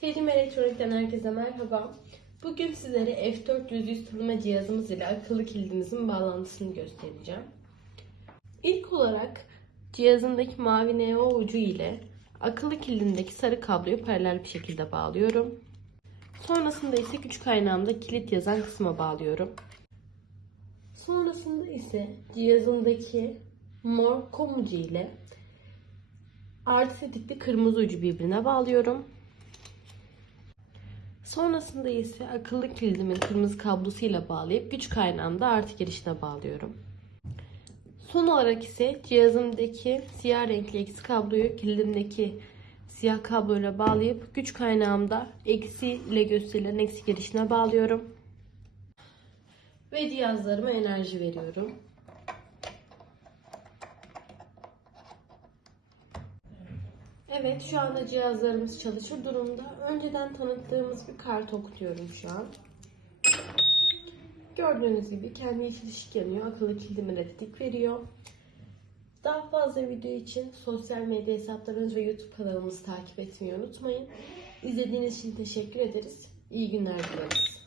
Tecrübe Elektronik'ten herkese merhaba. Bugün sizlere F400 yüz tanıma cihazımız ile akıllı kilidimizin bağlantısını göstereceğim. İlk olarak cihazındaki mavi NO ucu ile akıllı kilidindeki sarı kabloyu paralel bir şekilde bağlıyorum. Sonrasında ise güç kaynağımda kilit yazan kısma bağlıyorum. Sonrasında ise cihazındaki mor kom ucu ile artı tetikli kırmızı ucu birbirine bağlıyorum. Sonrasında ise akıllı kilidimin kırmızı kablosuyla bağlayıp güç kaynağımda artı girişine bağlıyorum. Son olarak ise cihazımdaki siyah renkli eksi kabloyu kilidimdeki siyah kabloyla bağlayıp güç kaynağımda eksi ile gösterilen eksi girişine bağlıyorum. Ve cihazlarıma enerji veriyorum. Evet şu anda cihazlarımız çalışır durumda. Önceden tanıttığımız bir kart okutuyorum şu an. Gördüğünüz gibi kendi yeşil ışık yanıyor. Akıllı kilidime tetik veriyor. Daha fazla video için sosyal medya hesaplarımız ve YouTube kanalımızı takip etmeyi unutmayın. İzlediğiniz için teşekkür ederiz. İyi günler dileriz.